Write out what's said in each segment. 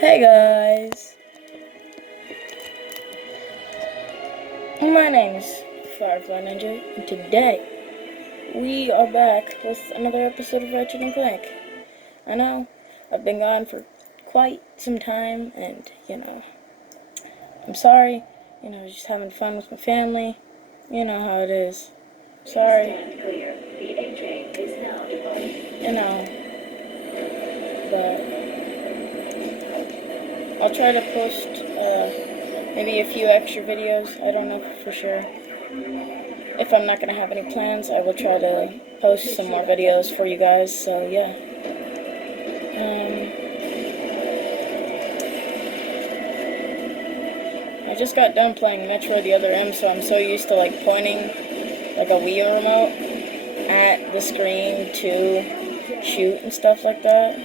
Hey guys, my name is Firefly Ninja, and today we are back with another episode of Ratchet and Clank. I know I've been gone for quite some time, and I'm sorry. Just having fun with my family. You know how it is. Sorry. But I'll try to post maybe a few extra videos. I don't know for sure. If I'm not going to have any plans, I will try to post some more videos for you guys. So yeah. I just got done playing Metro the Other M, so I'm so used to like pointing like a Wii remote at the screen to shoot and stuff like that.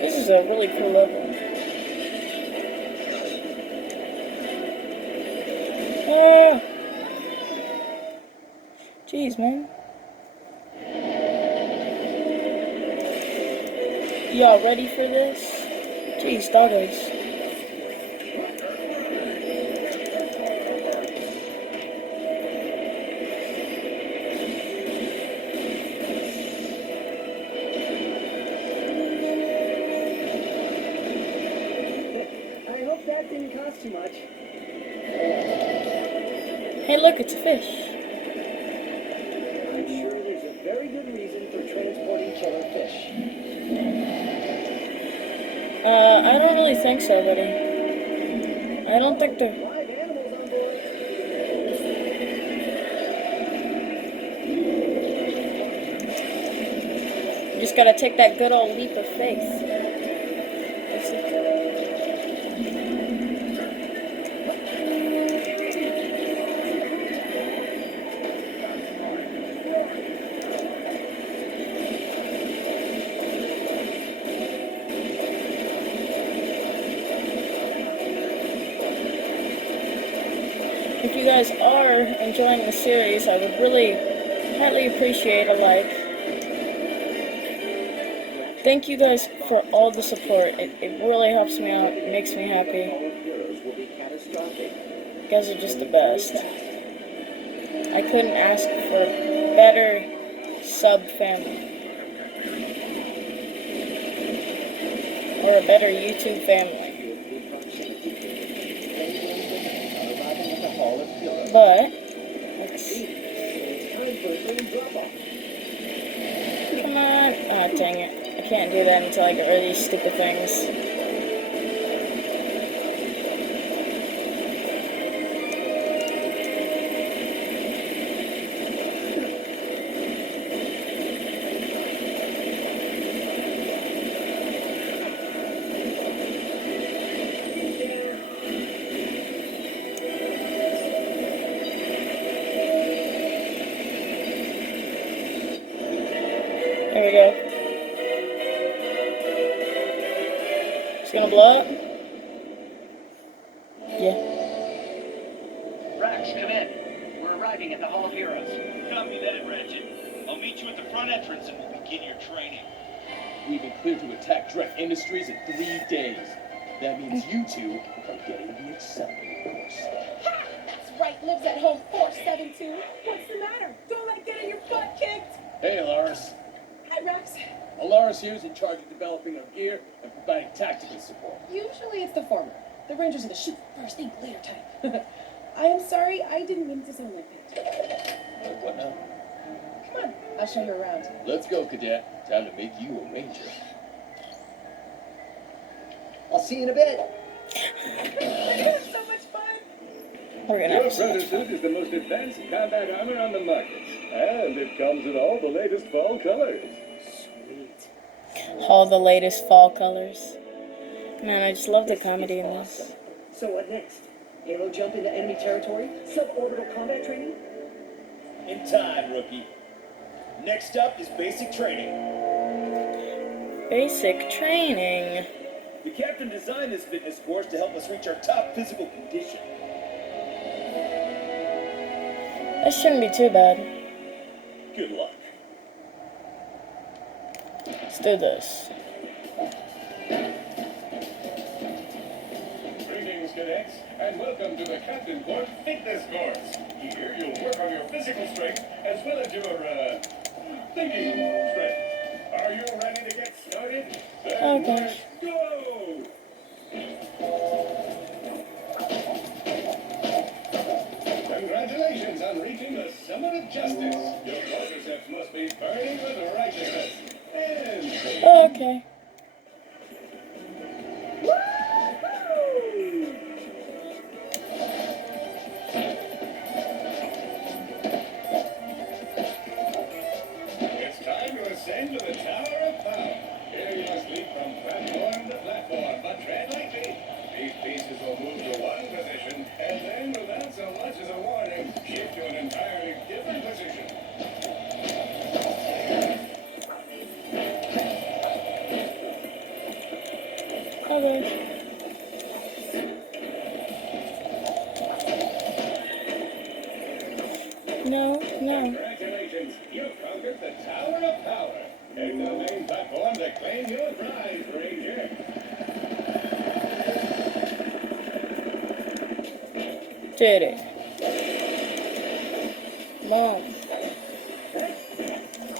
This is a really cool level. Ah! Jeez, man. Y'all ready for this? Jeez, doggos. Too much. Hey, look, it's a fish. I'm sure there's a very good reason for transporting killer fish. I don't really think so, buddy. I don't think they're... Live animals on board. You just gotta take that good old leap of faith. If you guys are enjoying the series, I would really highly appreciate a like. Thank you guys for all the support. It really helps me out. It makes me happy. You guys are just the best. I couldn't ask for a better sub family. Or a better YouTube family. But, let's see. Come on. Oh, dang it. I can't do that until I get rid of these stupid things. There we go. It's gonna blow up? Yeah. Rax, come in. We're arriving at the Hall of Heroes. Copy that, Ratchet. I'll meet you at the front entrance and we'll begin your training. We've been cleared to attack Drek Industries in 3 days. That means you two are getting the acceptance course. Ha! That's right, lives at home 472. What's the matter? Don't like getting your butt kicked. Hey, Alaris. Hi, Rex. Alaris here is in charge of developing our gear and providing tactical support. Usually it's the former. The Rangers are the shoot first, think later type. I am sorry, I didn't mean to sound like that. What now? Come on, I'll show you around. Let's go, Cadet. Time to make you a ranger. I'll see you in a bit. So much fun. We're gonna Your have so much present suit fun. is the most advanced combat armor on the market. And it comes in all the latest fall colors. Sweet. All the latest fall colors. Man, I just love the comedy in this. So what next? Aero jump into enemy territory? Suborbital combat training? In time, rookie. Next up is basic training. Basic training. The captain designed this fitness course to help us reach our top physical condition. This shouldn't be too bad. Good luck. Let's do this. Greetings, cadets, and welcome to the Captain Court Fitness Course. Here you'll work on your physical strength as well as your, thinking strength. Are you ready to get started? Then Oh, let's gosh. go! Congratulations on reaching the summit of justice. Your quadriceps must be burning with righteousness. And Oh, okay. it's time to ascend to the Tower of Power. Here you must leap from platform to platform, but tread lightly. These pieces will move to one position, and then, without so much as a warning, shift to an entirely different position. Oh, gosh. No, no. Congratulations, you've conquered the Tower of Power. Head to the main platform to claim your prize, Ranger. Did it. Mom.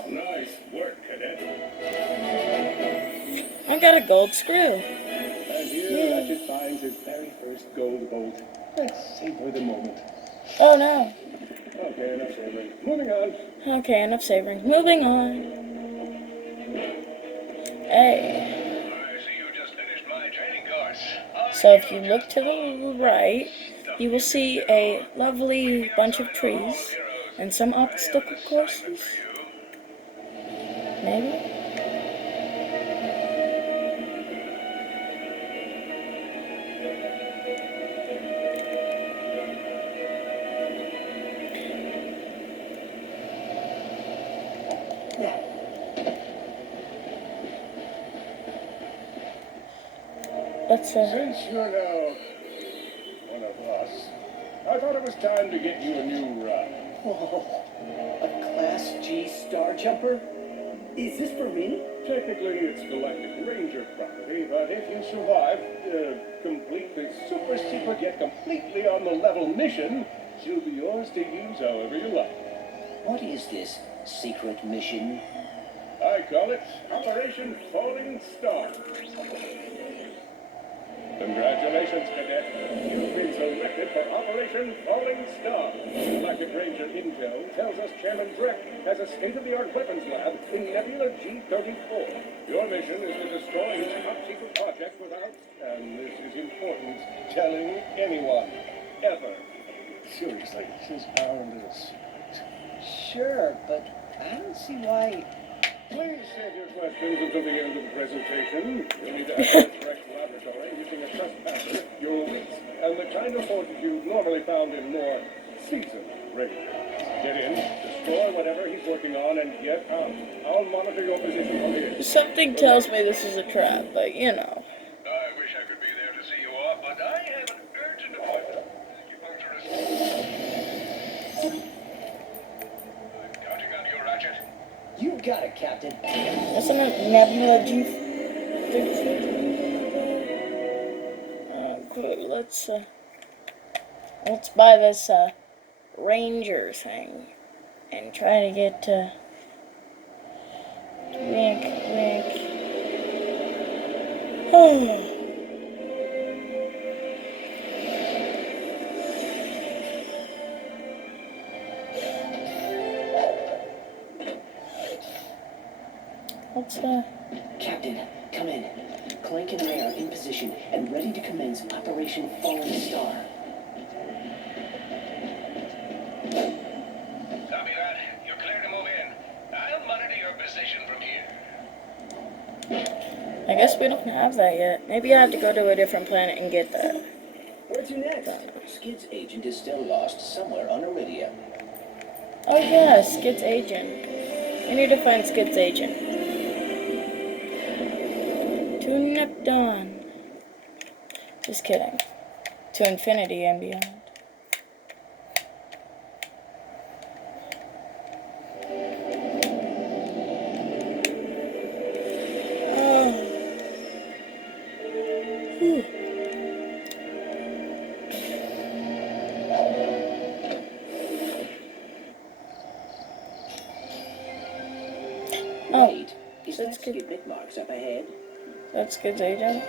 Nice work, cadet. I got a gold screw. And here Ratchet finds his very first gold bolt. Let's savor the moment. Oh, no. Okay, enough savoring. Moving on. Okay, enough savoring. Moving on. Hey. I see you just finished my training course. So if you look to the right, you will see a lovely bunch of trees and some obstacle courses. Maybe? Let's Since you're now one of us, I thought it was time to get you a new ride. Whoa. A Class G Star Jumper? Is this for me? Technically, it's Galactic Ranger property, but if you survive, complete the super secret yet completely on the level mission, she'll be yours to use however you like. What is this secret mission? I call it Operation Falling Star. Congratulations, Cadet. You've been selected for Operation Falling Star. Galactic Ranger Intel tells us Chairman Drek has a state-of-the-art weapons lab in Nebula G-34. Your mission is to destroy his top-secret project without, and this is important, telling anyone. Ever. Seriously, this is our little secret. Sure, but I don't see why. Please save your questions until the end of the presentation. You'll need to access Drek's laboratory using a trespasser, your wits, and the kind of fortitude normally found in more seasoned rangers. Get in, destroy whatever he's working on, and get out. I'll monitor your position from here. Something tells me this is a trap, but you know. I wish I could be there to see you off, but I have an urgent appointment. You punctual. I'm counting on you, Ratchet. You got it, Captain. Isn't it Nebula G-34? Okay, let's buy this Ranger thing and try to get wink. Let's Captain, come in. Clank and I are in position and ready to commence Operation Falling Star. Copy that. You're clear to move in. I'll monitor your position from here. I guess we don't have that yet. Maybe I have to go to a different planet and get that. Where to next? Skid's agent is still lost somewhere on Iridia. Oh yeah, Skid's agent. We need to find Skid's agent. To Neptune. Just kidding. To infinity and beyond. Oh, Wait, is that's that good. skid marks up ahead? That's good, agent.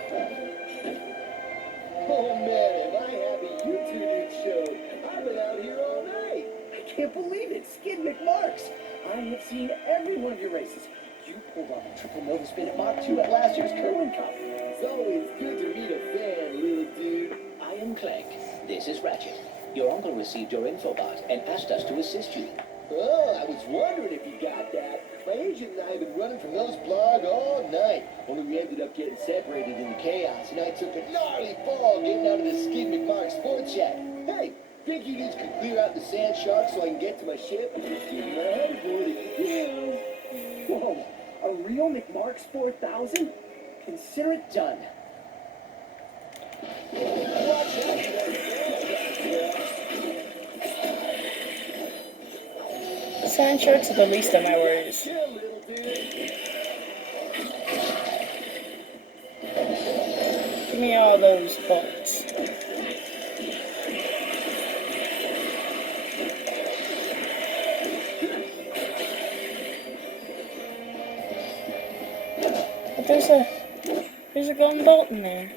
Oh man, am I happy you two dudes showed. I've been out here all night. I can't believe it, Skid McMarks. I have seen every one of your races. You pulled off a triple Nova spin at Mach 2 at last year's Kerwin Cup. It's always good to meet a fan, little dude. I am Clank. This is Ratchet. Your uncle received your infobot and asked us to assist you. Oh, I was wondering if you got that. My agent and I have been running from those blog all night. Only we ended up getting separated in the chaos, and I took a gnarly fall getting out of the Skid McMark Sports Shack. Hey, think you dudes could clear out the sand shark so I can get to my ship? Give me my hoverboard if you do. Whoa, a real McMarks 4000? Consider it done. Watch out for those Sand sharks are the least of my worries. chill, little dude. Give me all those bolts. But there's a golden bolt in there.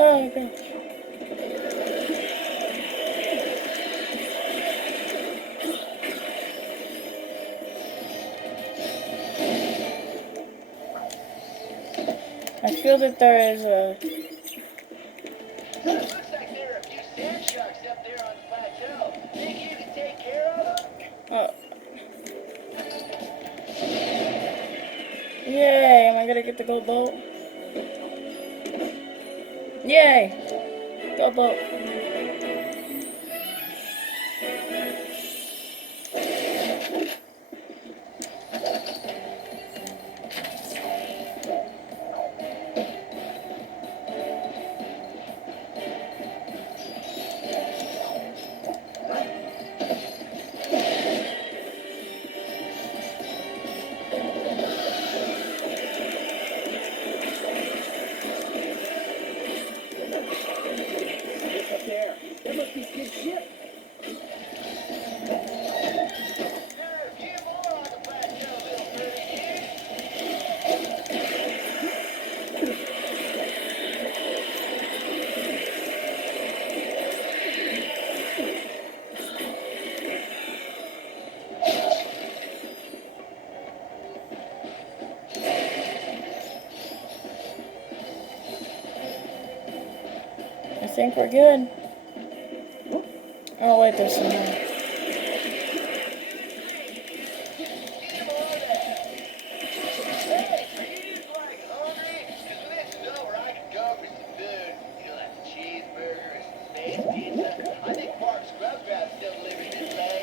Oh gosh. I feel that there is a... Looks like there are a few sand sharks up there on the plateau. Think you can take care of them? Oh. Yay, am I gonna get the gold bolt? Yay! Gold bolt. Look up there. That must be Skid's ship. There are a few more on the plateau, little birdie. I think we're good. Oh wait, there's some more. Hey, are you just like hungry? Because with this snow where I can go for some food, you know, like a cheeseburger or some space pizza. I think Mark Scrubgrass still delivers this way.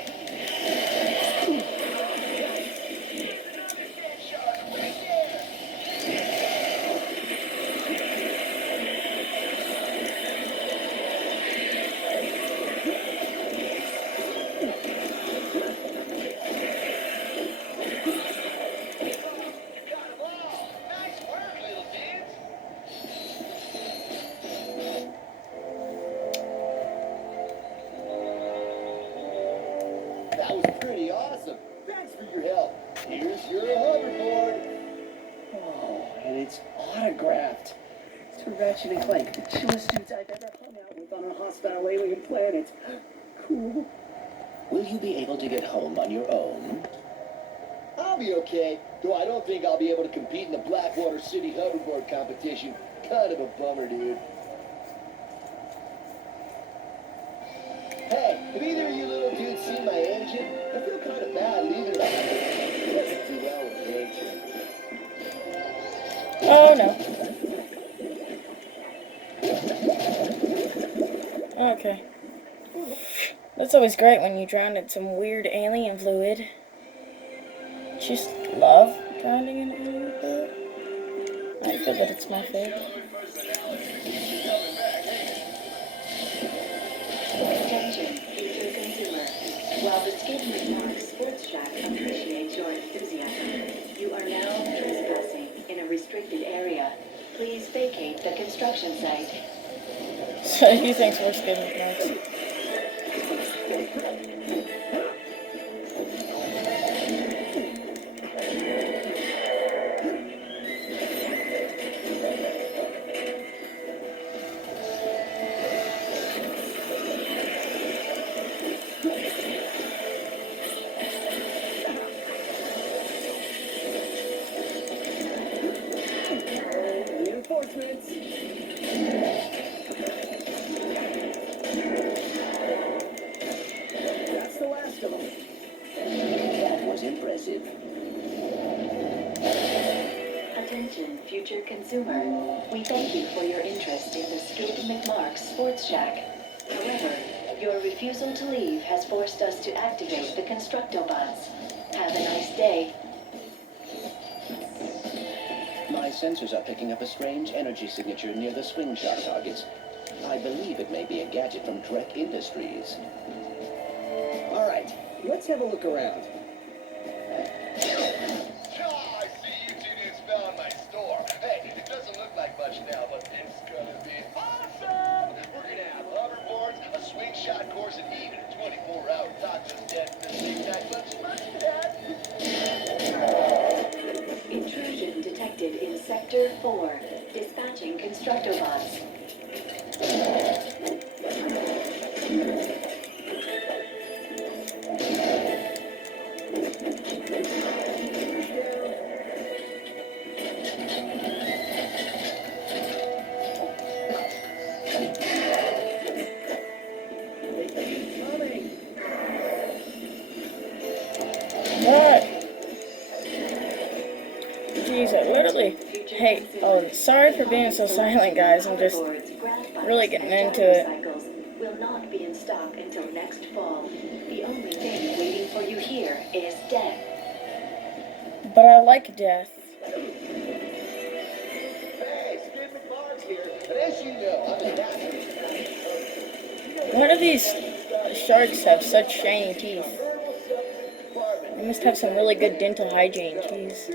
Another sand shark right there. Got 'em all. Nice work, little dudes. That was pretty awesome. Thanks for your help. Here's your hoverboard. Oh, and it's autographed. To Ratchet and Clank, the chillest dudes I've ever hung out with on a hostile alien planet. Cool. Will you be able to get home on your own? I'll be okay, though I don't think I'll be able to compete in the Blackwater City hoverboard competition. Kind of a bummer, dude. Hey, have either of you little dudes seen my engine? I feel kind of bad leaving it behind. It doesn't do well with nature. Oh no. Okay. That's always great when you drown in some weird alien fluid. Just love drowning in alien fluid. I feel that it's my favorite. Attention, future consumer. While the Skid McMark Sports Shack appreciates your enthusiasm, you are now trespassing in a restricted area. Please vacate the construction site. So he thinks we're Skid McMarks. announcements. That's the last of them. That was impressive. Attention, future consumer. We thank you for your interest in the Skid McMark Sports Shack. However, your refusal to leave has forced us to activate the Constructobots. Have a nice day. My sensors are picking up a strange energy signature near the swing shot targets. I believe it may be a gadget from Clank Industries. All right, let's have a look around. Ah, I see you two dudes found my store. Hey, it doesn't look like much now, but it's gonna be awesome! We're gonna have hoverboards, a swing shot course, and even a 24-hour tacos stand for the big night lunch Intrusion detected in Sector 4. Dispatching Constructobots. What? Jeez, I literally hate. Oh, sorry for being so silent, guys. I'm just really getting into it. Will not be in stock until next fall. The only thing waiting for you here is death. But I like death. Hey, Skid McMark's here, and as you know, I'm a natural. Why do these sharks have such shiny teeth? They must have some really good dental hygiene. Jeez.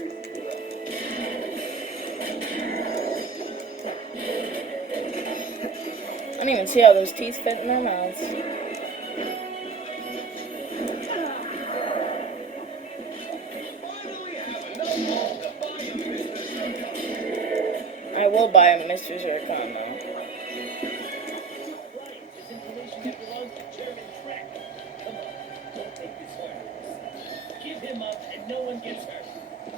I don't even see how those teeth fit in their mouths. I will buy a Mr. Zircon though. This information that belongs to Chairman Trek. Come on, don't take this hard. Give him up and no one gets hurt.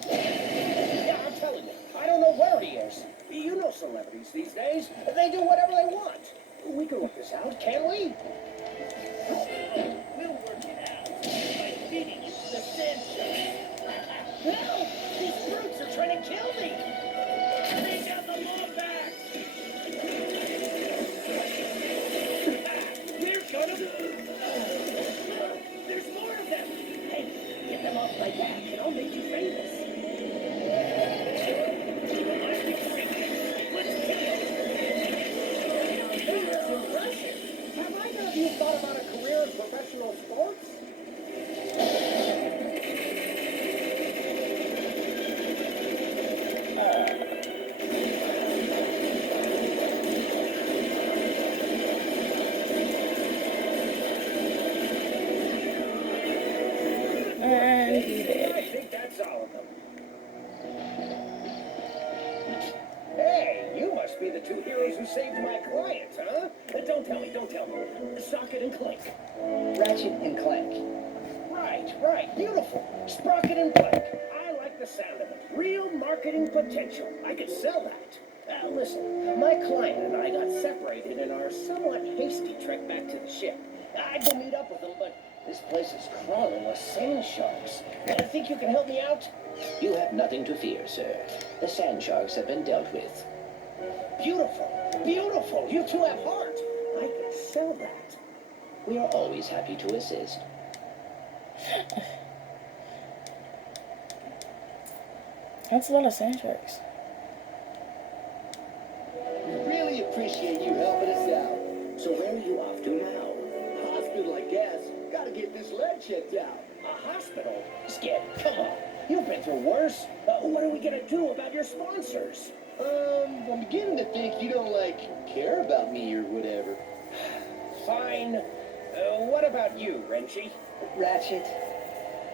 Yeah, I'm telling you, I don't know where he is. You know celebrities these days. They do whatever they want. We can work this out, can't we? We'll work it out by feeding you to the sand shark. No! These fruits are trying to kill me! Bring down the wombat! We're gonna... There's more of them! Hey, get them off my back and I'll make you famous. Let's kill them! That's impressive. Have either of you thought about a career in professional sports? And he I did. think that's all of them. Hey, you must be the two heroes who saved my client, huh? Don't tell me, don't tell me. Socket and Clank. Ratchet and Clank. Right, beautiful. Sprocket and Clank. I like the sound of it. Real marketing potential. I could sell that. Listen, my client and I got separated in our somewhat hasty trek back to the ship. I'd go meet up with them, but this place is crawling with sand sharks. I think you can help me out? You have nothing to fear, sir. The sand sharks have been dealt with. Beautiful. You two have heart. I could sell that. We are always happy to assist. That's a lot of sand sharks. We really appreciate you helping us out. So where are you off to now? Hospital, I guess. Gotta get this lead checked out. A hospital? Skid, come on. You've been through worse. What are we gonna do about your sponsors? I'm beginning to think you don't, care about me or whatever. Fine. What about you, Wrenchy? Ratchet.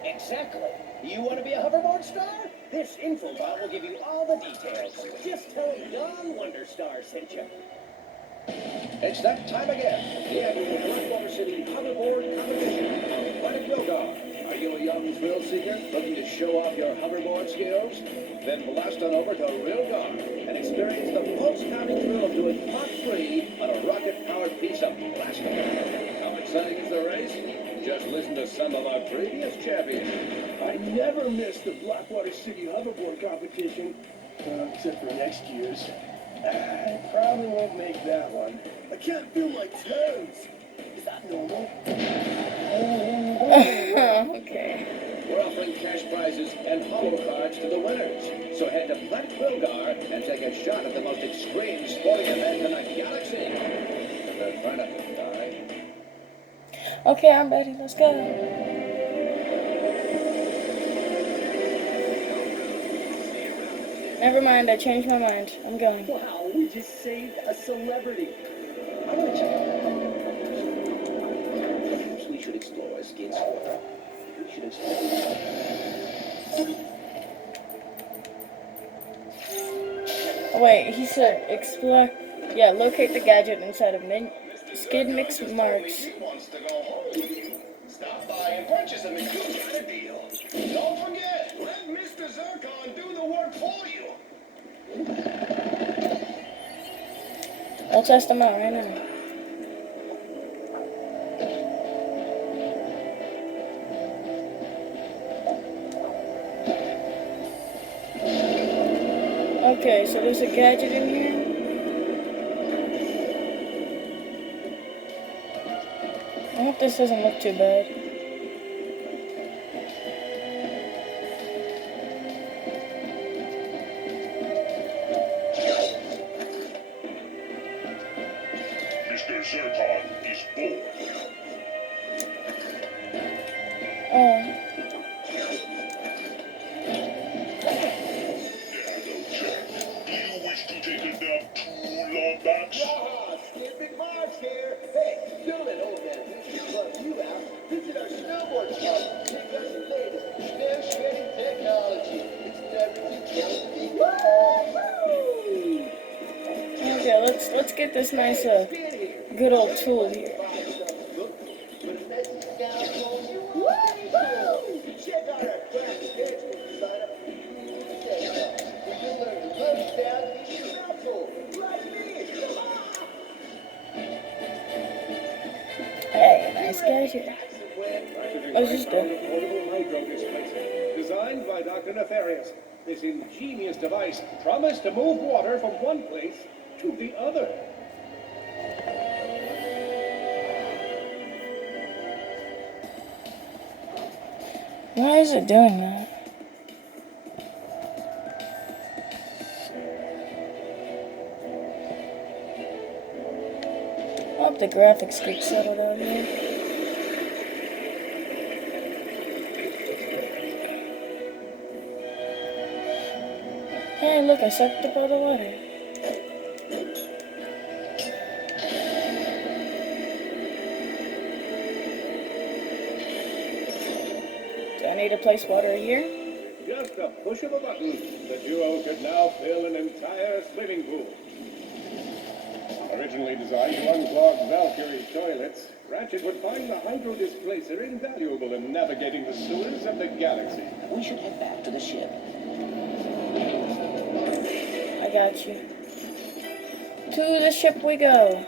Exactly. You want to be a hoverboard star? This infobot will give you all the details. Just tell him Young Wonder Star sent you. It's that time again. The annual Blackwater City Hoverboard Competition. Let it go, dog. Are you a young thrill seeker looking to show off your hoverboard skills? Then blast on over to Real Gone and experience the most do it free on a rocket-powered piece of plastic. How exciting is the race? Just listen to some of our previous champions. I never missed the Blackwater City hoverboard competition, except for next year's. I probably won't make that one. I can't feel my toes. Is that normal? Okay. We're offering cash prizes and holo cards to the winners. So head to Plant Quilgar and take a shot at the most extreme sporting event in the galaxy. They're trying to die. Okay, I'm ready. Let's go. Never mind, I changed my mind. I'm going. Wow, we just saved a celebrity. I want to check out that Perhaps we should explore skin sport. We should explore. Oh, wait, he said explore. Yeah, locate the gadget inside of skid mix marks. He wants to go home. Stop by and purchase a McDougal got a deal. Don't forget, let Mr. Zircon do the work for you. I'll test them out right now. Okay, so there's a gadget in here. I hope this doesn't look too bad. Mr. Zircon is bored. Oh, Do you wish to take a nap too, Lombax? Skid McMarch here. Hey, don't let old man Vincent bug you out. Visit our snowboard shop. Check out the latest snow shredding technology. It's never too cold. okay. Let's get this nice good old tool here. Check out our craft schedule. Sign up. You can learn to load down to be helpful. Like me. Hey, nice gadget. Oh, this is good. Portable hydro displacer, designed by Dr. Nefarious. This ingenious device promised to move water from one place to the other. Why is it doing that? I hope the graphics get settled out here. Hey, look, I sucked up all the water. Do I need to place water here? Just a push of a button, the duo could now fill an entire swimming pool. Originally designed to unclog Valkyrie's toilets, Ratchet would find the hydro displacer invaluable in navigating the sewers of the galaxy. We should head back to the ship. I got you. To the ship we go.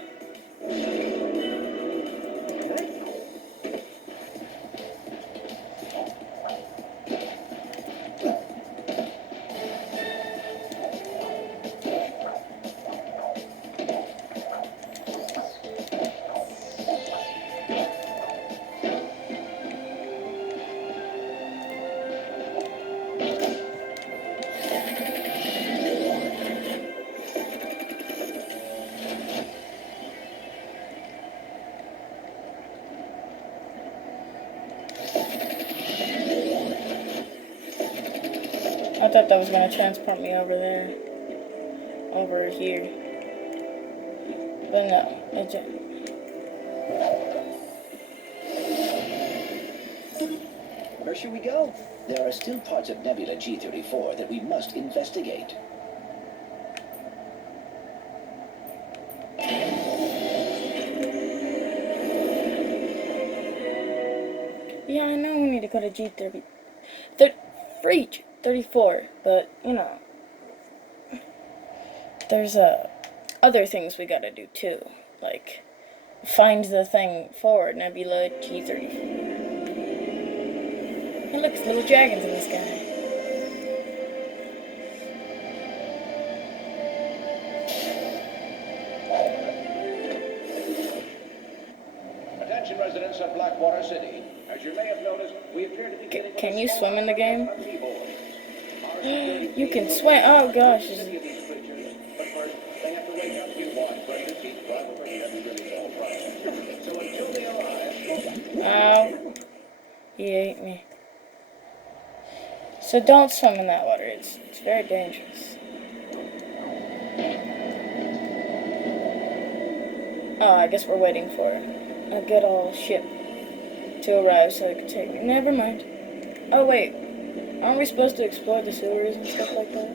I thought that was going to transport me over there. Over here. But no, it didn't. Where should we go? There are still parts of Nebula G34 that we must investigate. Yeah, I know we need to go to G30. 34, but, you know. There's other things we gotta do too. Like, find the thing for Nebula G34. And look, little dragons in the sky. Attention residents of Blackwater City. As you may have noticed, we appear to be getting Can you swim in the game? You You can swim. Oh gosh. But first, they have to wake up to watch Brenda Keith drive over here and really all right. So until they arrive, Ow. He ate me. So don't swim in that water. It's very dangerous. Oh, I guess we're waiting for a good old ship to arrive so it can take me. Never mind. Oh wait, aren't we supposed to explore the sewers and stuff like that?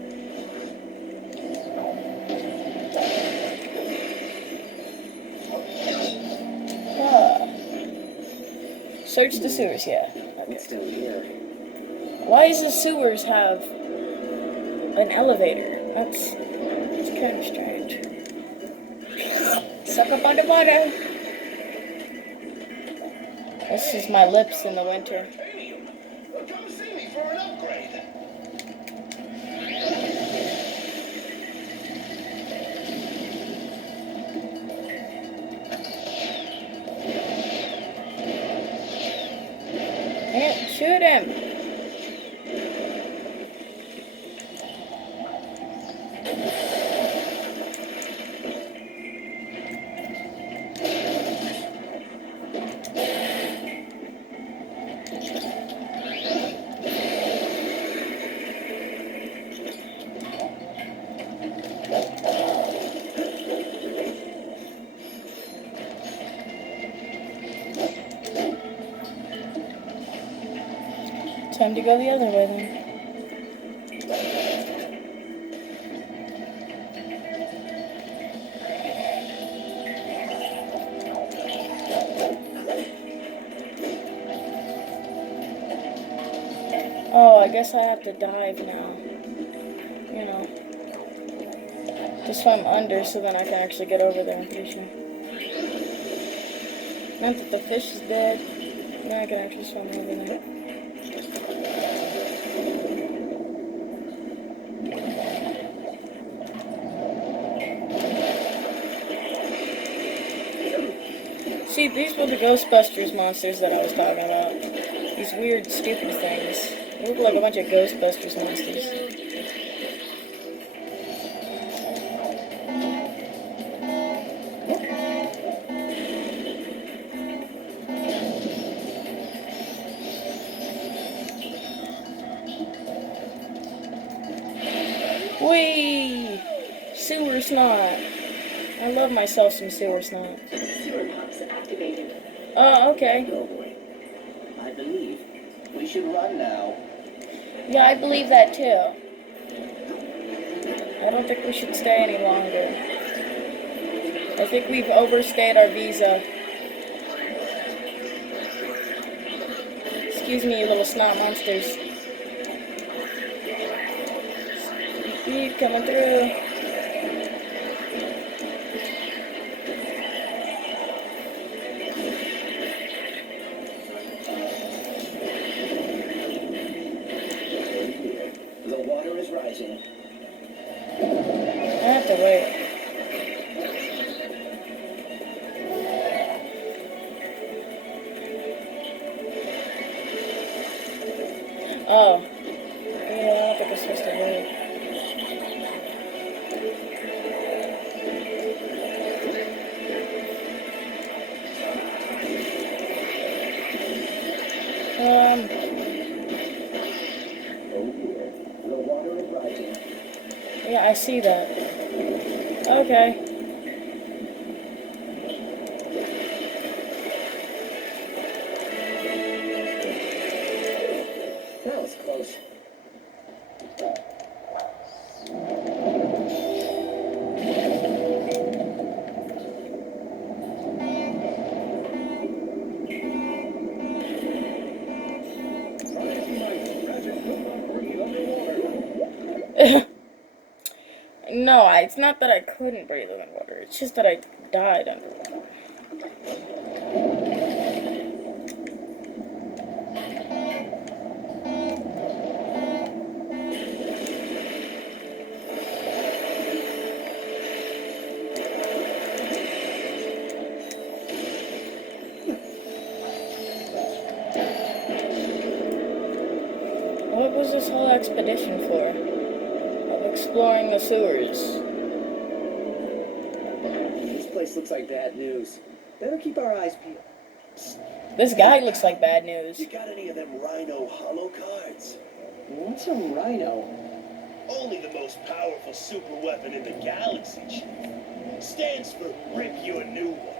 Ah. Search the sewers, yeah. Okay. It's still here. Why does the sewers have an elevator? That's kind of strange. Suck up on the butter. This is my lips in the winter. Come see me for an upgrade. Can't shoot him. Time to go the other way then. Oh, I guess I have to dive now. You know. To swim under so then I can actually get over there, I'm pretty sure. Now that the fish is dead, now I can actually swim over there. See, these were the Ghostbusters monsters that I was talking about. These weird, stupid things. They look like a bunch of Ghostbusters monsters. Whee! Sewer snot. I love myself some sewer snot. Sewer pumps activated. Oh, okay. Oh boy. I believe we should run now. Yeah, I believe that too. I don't think we should stay any longer. I think we've overstayed our visa. Excuse me, you little snot monsters. Keep coming through. The water is rising. I have to wait. Oh. Yeah, I don't think I'm supposed to wait. The water is rising. Yeah, I see that. Okay. That was close. Friday night, Ratchet could not breathe underwater. No, I it's not that I couldn't breathe underwater. It's just that I died underwater. What was this whole expedition for? Of exploring the sewers. This place looks like bad news. Better keep our eyes peeled. This guy looks like bad news. You got any of them Rhino holo cards? What's a rhino? Only the most powerful super weapon in the galaxy, Chief. Stands for Rip You a New One.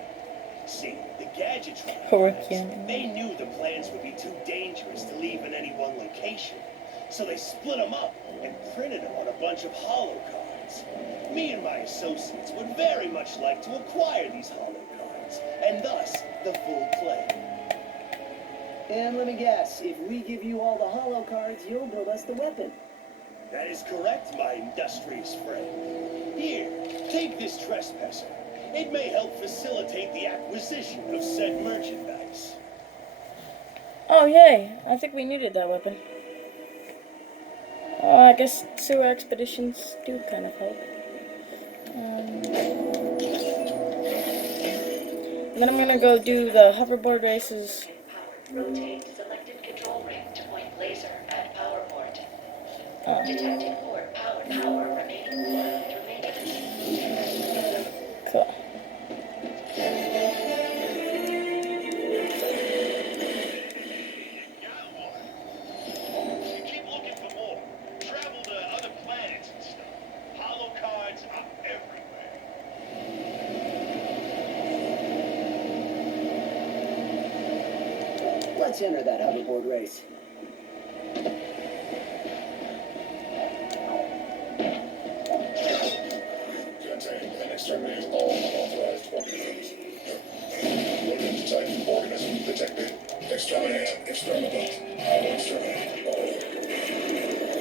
See, the Gadgetron, they knew the plans would be too dangerous to leave in any one location. So they split them up and printed them on a bunch of holo cards. Me and my associates would very much like to acquire these holo cards, and thus the full claim. And let me guess, if we give you all the holo cards, you'll build us the weapon. That is correct, my industrious friend. Here, take this trespasser. It may help facilitate the acquisition of said merchandise. Oh, yay. I think we needed that weapon. Oh, I guess sewer expeditions do kind of help. Then I'm gonna go do the hoverboard races. Rotate selected control ring to point laser at power port. Detecting port power remaining. Cool. You keep looking for more. Travel to other planets and stuff. Holo cards are everywhere. Let's enter that hoverboard race. Containing an exterminate all